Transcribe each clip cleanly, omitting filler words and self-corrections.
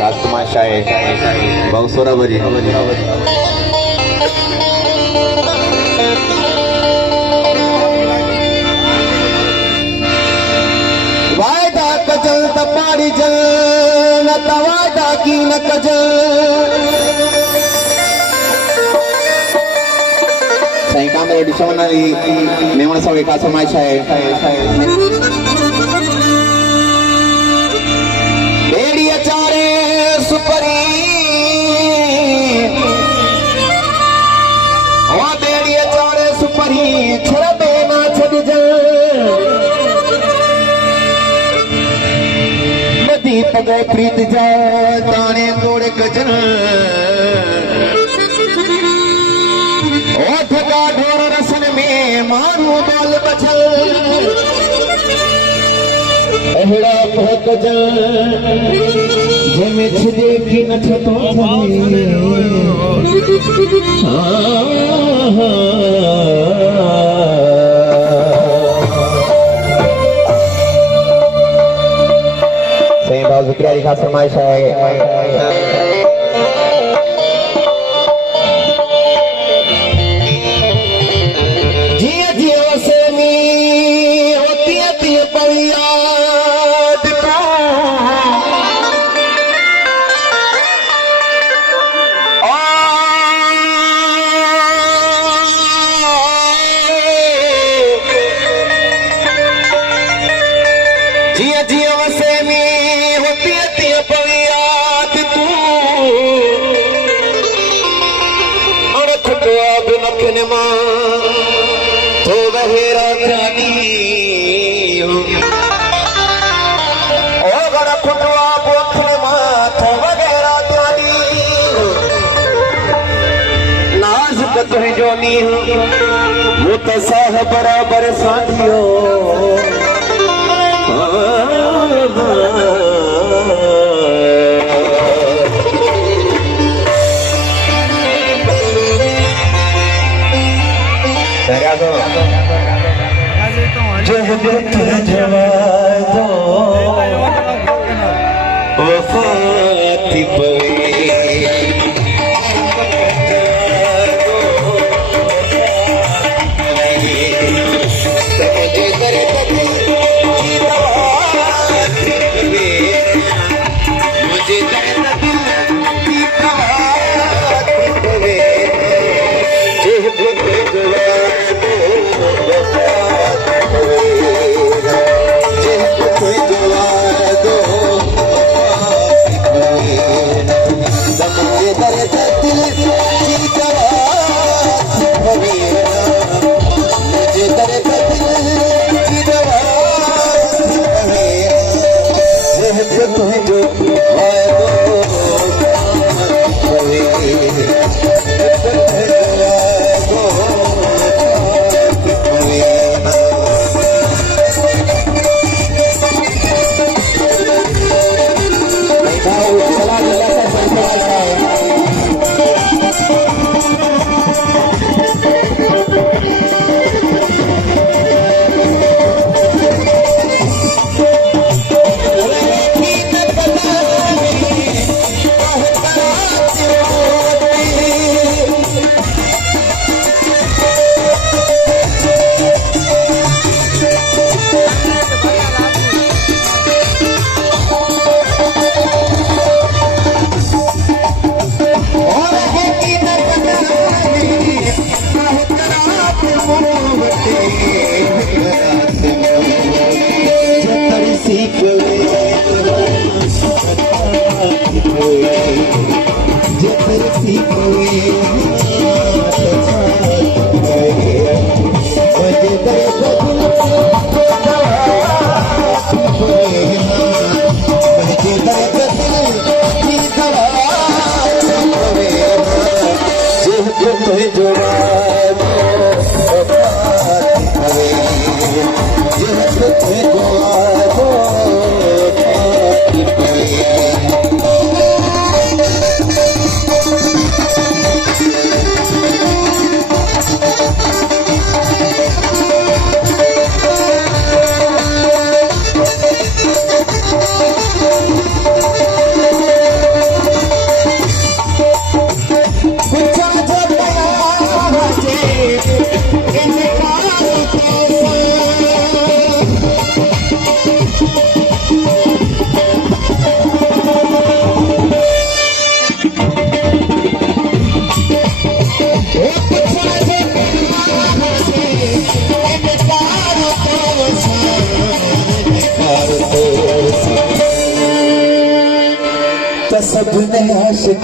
राजकुमार बहुसोरा बरी वायदा कजल तपारी जल न तवायदा की न कजल साईं कामरे डिशोनारी मेवण सवे खासो माशा है बेड़ी अचारे सुपरी ओ बेड़ी अचारे सुपरी छरबे ना छड़जल नदी पगे प्रीत जा ताने तोड़ कजल ओठ का ढोर रसन में मारू बाल बचल अहड़ा कजल जैमें छिदे की न छतो सही भाव जिक्र खास फरमाइश है जिया जिया वसे में होती है पवियात तू और खुटवा बिनखन मां तो बहेरा जानी ओ गण खुटवा बोथन मां तो बहेरा जानी नाज कतरे जोनी मुतसाह बराबर साथियो जो जवादो वफाती पवे सबने आशिक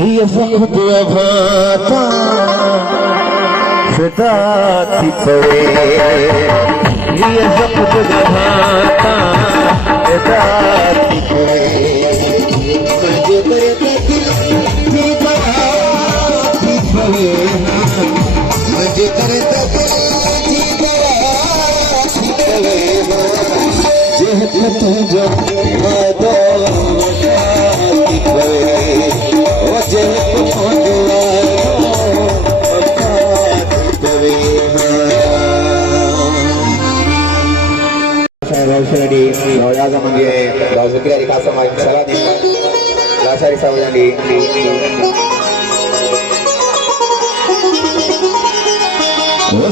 ये वक्त अभाता फिदा थी पड़े ये वक्त अभाता फिदा थी पड़े मुझे तेरे दिल की बड़ा थी पड़े मुझे तेरे दिल की बड़ा थी पड़े जिहत तुझे दो थी पड़े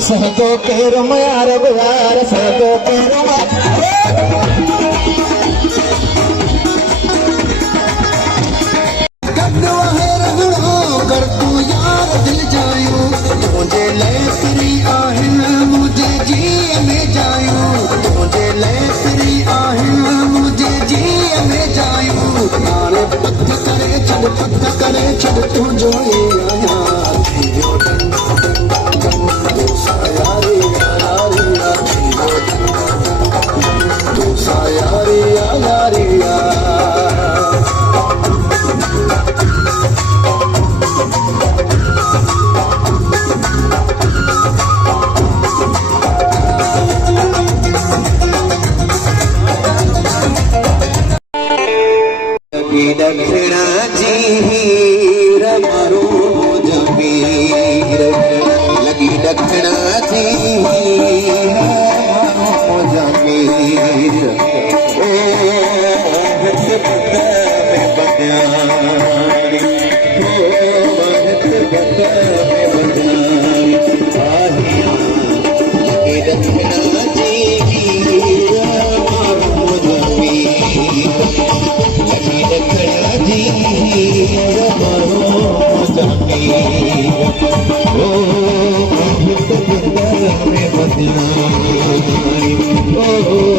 सहतो के रमयार बुयार सहतो के कर तू यार दिल जायो तुझे ले फ्री आहिन मुझे जी में जायो तुझे ले फ्री आहिन मुझे जी में जायो नारे पत्त करे छड़ तू जो आया तू सायारी यारिया दक्षिणा जी रमारो जमीर लगी दक्षिणा जी रमारो जमीर Oh,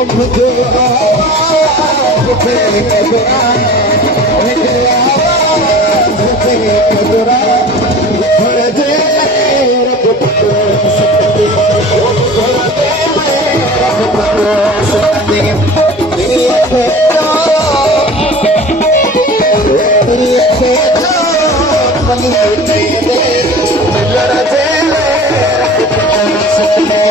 मुझे आवाज़ पे कदरा मुझे आवाज़ पे कदरा थोड़े दे रब को सकते थोड़ा दे रब को सकते तेरी बनी दे लड़ा दे रब को सकते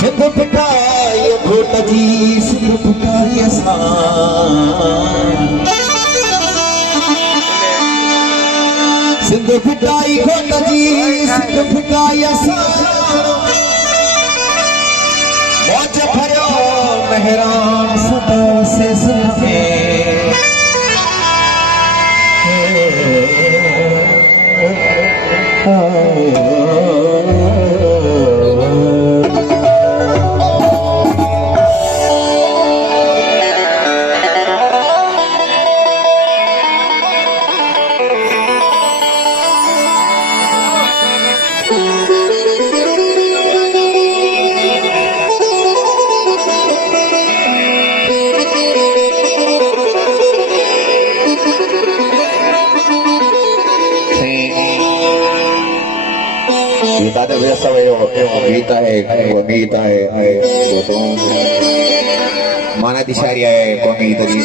सिंध पिटाई घोट जी सिंध पिटाई सिंध पिटाई घोट जी सिंध पिटाई मौज भरियो मेहरान सदा से Shinde Ada biasa wanita mana di syariah wanita di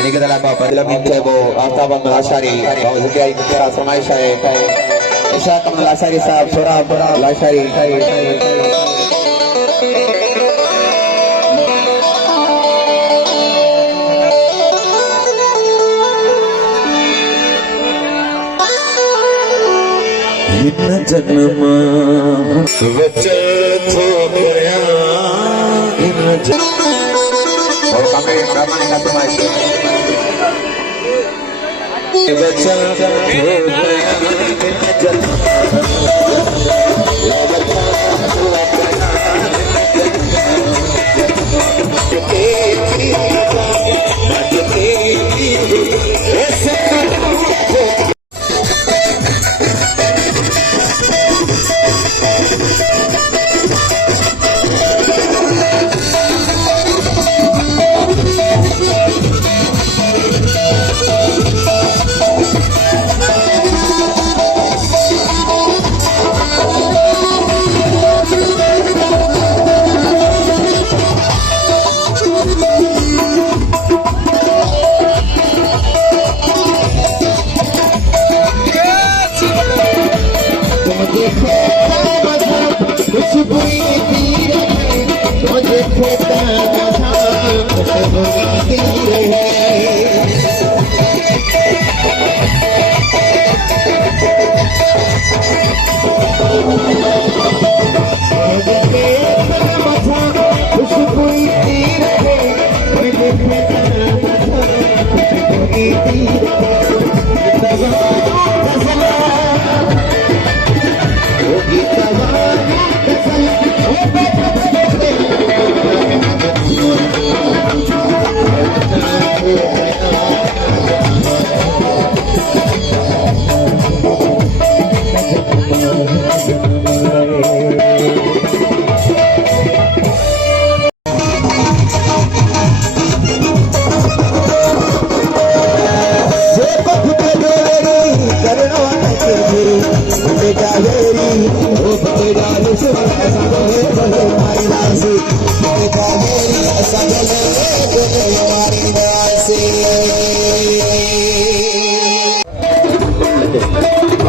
ini kita lakukan pada minggu itu asaban melasari bahwa setiap kita semai saya isa kam melasari sahab surah melasari इतना जन्म वचन थोड़या इतना जन्म और कमे रामने का समाज वचन थोड़या इतना जन्म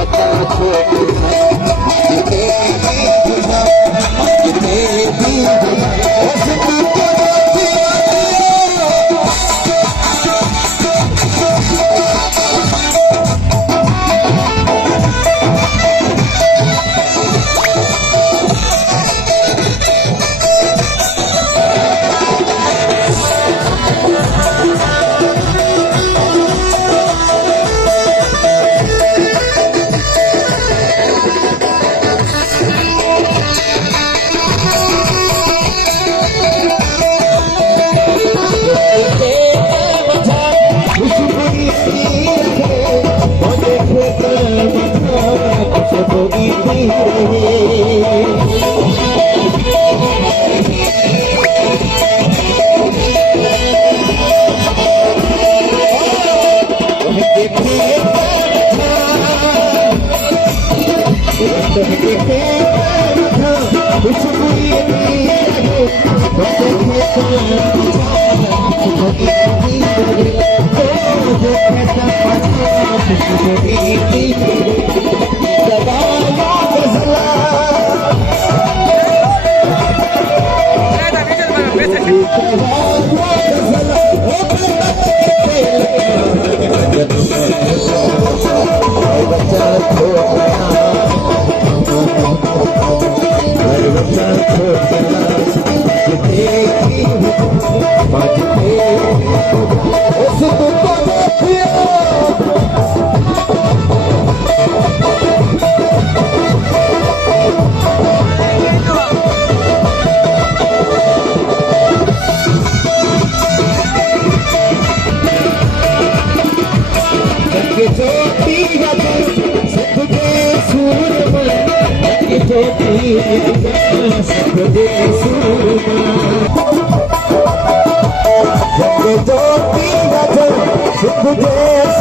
Bata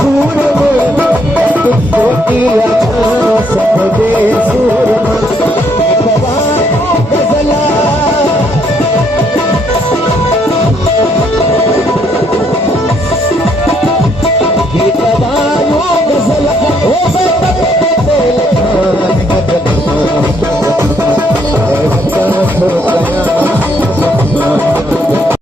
सूर